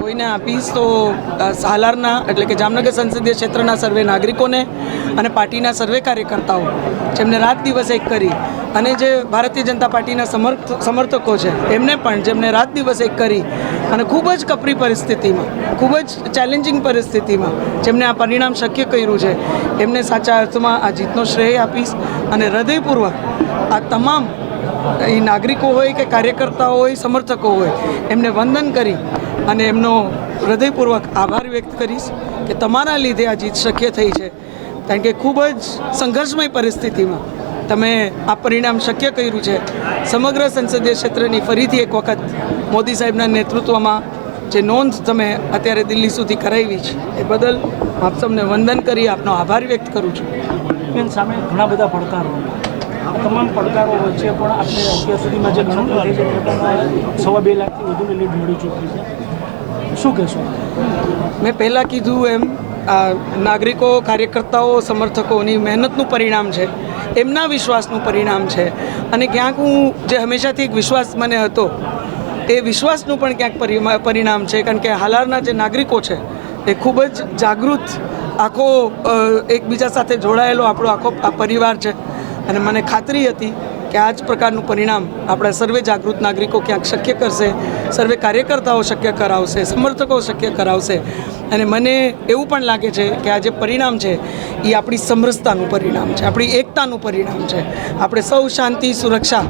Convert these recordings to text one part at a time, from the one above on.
કોઈને આપીશ તો સાલારના એટલે કે જામનગર સંસદીય ક્ષેત્રના સર્વે નાગરિકોને અને પાર્ટીના સર્વે કાર્યકર્તાઓ જેમને રાત દિવસ એક કરી અને જે ભારતીય જનતા પાર્ટીના સમર્થકો છે એમને પણ જેમને રાત દિવસ એક કરી અને ખૂબ જ કપરી પરિસ્થિતિમાં ખૂબ જ ચેલેન્જિંગ પરિસ્થિતિમાં જેમને આ પરિણામ શક્ય કર્યું છે એમને સાચા અર્થમાં આ જીતનો શ્રેય આપીશ અને હૃદયપૂર્વક આ તમામ એ નાગરિકો હોય કે કાર્યકર્તાઓ હોય સમર્થકો હોય એમને વંદન કરી અને એમનો હૃદયપૂર્વક આભાર વ્યક્ત કરીશ કે તમારા લીધે આ જીત શક્ય થઈ છે કારણ કે ખૂબ જ સંઘર્ષમય પરિસ્થિતિમાં તમે આ પરિણામ શક્ય કર્યું છે સમગ્ર સંસદીય ક્ષેત્રની ફરીથી એક વખત મોદી સાહેબના નેતૃત્વમાં જે નોંધ તમે અત્યારે દિલ્હી સુધી કરાવી છે એ બદલ આપ સૌને વંદન કરી આપનો આભાર વ્યક્ત કરું છું. બેન, સામે ઘણા બધા પડકારો, આ તમામ પડકારો વચ્ચે પણ આપણે અત્યાર સુધીમાં જે ગણતરી થઈ છે એ પણ 2.5 લાખથી વધુની લીડ મળી ચૂકી છે. શું કહેશો? મેં પહેલાં કીધું એમ આ નાગરિકો કાર્યકર્તાઓ સમર્થકોની મહેનતનું પરિણામ છે, એમના વિશ્વાસનું પરિણામ છે અને ક્યાંક હું જે હંમેશાથી એક વિશ્વાસ મને હતો એ વિશ્વાસનું પણ ક્યાંક પરિણામ છે કારણ કે હાલારના જે નાગરિકો છે એ ખૂબ જ જાગૃત આખો એકબીજા સાથે જોડાયેલો આપણો આખો આ પરિવાર છે અને મને ખાતરી હતી કે આ જ પ્રકારનું પરિણામ આપણા સર્વે જાગૃત નાગરિકો ક્યાંક શક્ય કરશે, સર્વે કાર્યકર્તાઓ શક્ય કરાવશે, સમર્થકો શક્ય કરાવશે અને મને એવું પણ લાગે છે કે આ જે પરિણામ છે એ આપણી સમરસતાનું પરિણામ છે, આપણી એકતાનું પરિણામ છે. આપણે સૌ શાંતિ, સુરક્ષા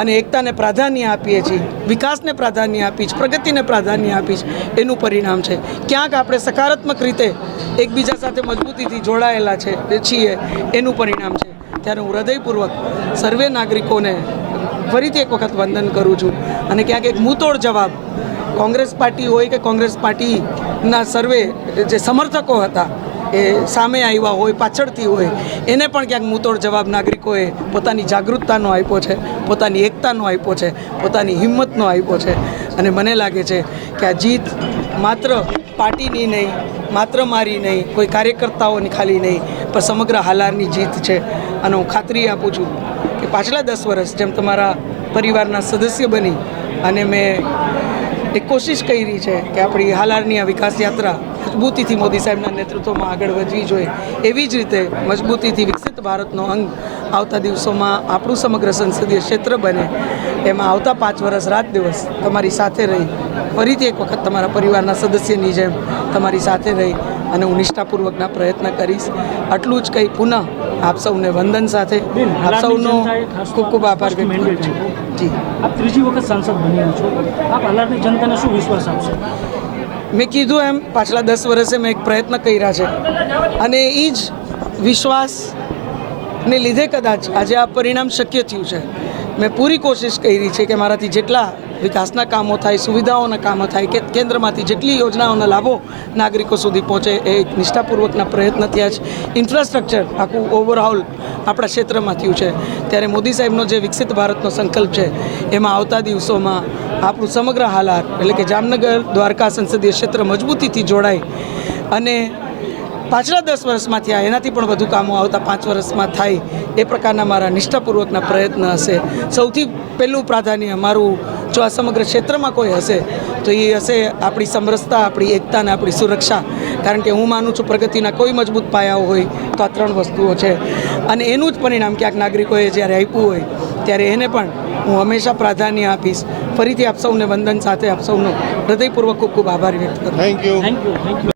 અને એકતાને પ્રાધાન્ય આપીએ છીએ, વિકાસને પ્રાધાન્ય આપી છે, પ્રગતિને પ્રાધાન્ય આપી છે એનું પરિણામ છે. ક્યાંક આપણે સકારાત્મક રીતે એકબીજા સાથે મજબૂતીથી જોડાયેલા છીએ એનું પરિણામ છે. ત્યારે હું હૃદયપૂર્વક સર્વે નાગરિકોને ફરીથી એક વખત વંદન કરું છું અને ક્યાંક એક મુંતોડ જવાબ કોંગ્રેસ પાર્ટી હોય કે કોંગ્રેસ પાર્ટીના સર્વે જે સમર્થકો હતા એ સામે આવ્યા હોય, પાછળથી હોય, એને પણ ક્યાંક મુંતોડ જવાબ નાગરિકોએ પોતાની જાગૃતતાનો આપ્યો છે, પોતાની એકતાનો આપ્યો છે, પોતાની હિંમતનો આપ્યો છે અને મને લાગે છે કે આ જીત માત્ર પાર્ટીની નહીં, માત્ર મારી નહીં, કોઈ કાર્યકર્તાઓની ખાલી નહીં, પણ સમગ્ર હાલારની જીત છે. અને હું ખાતરી આપું છું કે પાછલા 10 વર્ષ જેમ તમારા પરિવારના સદસ્ય બની અને મેં એક કોશિશ કરી છે કે આપણી હાલારની આ વિકાસ યાત્રા મજબૂતીથી મોદી સાહેબના નેતૃત્વમાં આગળ વધવી જોઈએ, એવી જ રીતે મજબૂતીથી વિકસિત ભારતનો અંગ આવતા દિવસોમાં આપણું સમગ્ર સંસદીય ક્ષેત્ર બને એમાં આવતા 5 વર્ષ રાત દિવસ તમારી સાથે રહી ફરીથી એક વખત તમારા પરિવારના સદસ્યની જેમ તમારી સાથે રહી અને હું નિષ્ઠાપૂર્વકના પ્રયત્ન કરીશ. આટલું જ કંઈ પુનઃ આપ સૌને વંદન સાથે આપ સૌનો ખૂબ ખૂબ આભાર વ્યક્ત કરું છું. જી, આપ ત્રીજી વખત સાંસદ બન્યા છો, આપ હાલારની જનતાને શું વિશ્વાસ આપશો? મેં કીધું એમ પાછલા 10 વર્ષે મેં એક પ્રયત્ન કર્યા છે અને એ જ વિશ્વાસને લીધે કદાચ આજે આ પરિણામ શક્ય થયું છે. મેં પૂરી કોશિશ કરી છે કે મારાથી જેટલા વિકાસના કામો થાય, સુવિધાઓના કામો થાય, કે કેન્દ્રમાંથી જેટલી યોજનાઓના લાભો નાગરિકો સુધી પહોંચે એ નિષ્ઠાપૂર્વકના પ્રયત્ન થયા છે. ઇન્ફ્રાસ્ટ્રક્ચર આખું ઓવરઓલ આપણા ક્ષેત્રમાં થયું છે. ત્યારે મોદી સાહેબનો જે વિકસિત ભારતનો સંકલ્પ છે એમાં આવતા દિવસોમાં આપણું સમગ્ર હાલાર એટલે કે જામનગર દ્વારકા સંસદીય ક્ષેત્ર મજબૂતીથી જોડાય અને પાછલા 10 વર્ષમાં થયા એનાથી પણ વધુ કામો આવતા 5 વર્ષમાં થાય એ પ્રકારના મારા નિષ્ઠાપૂર્વકના પ્રયત્ન હશે. સૌથી પહેલું પ્રાધાન્ય મારું જો આ સમગ્ર ક્ષેત્રમાં કોઈ હશે તો એ હશે આપણી સમરસતા, આપણી એકતા અને આપણી સુરક્ષા. કારણ કે હું માનું છું પ્રગતિના કોઈ મજબૂત પાયાઓ હોય તો આ 3 વસ્તુઓ છે અને એનું જ પરિણામ ક્યાંક નાગરિકોએ જ્યારે આપ્યું હોય ત્યારે એને પણ હું હંમેશા પ્રાધાન્ય આપીશ. ફરીથી આપ સૌને વંદન સાથે આપ સૌનો હૃદયપૂર્વક ખૂબ ખૂબ આભાર વ્યક્ત કરું. Thank you. Thank you.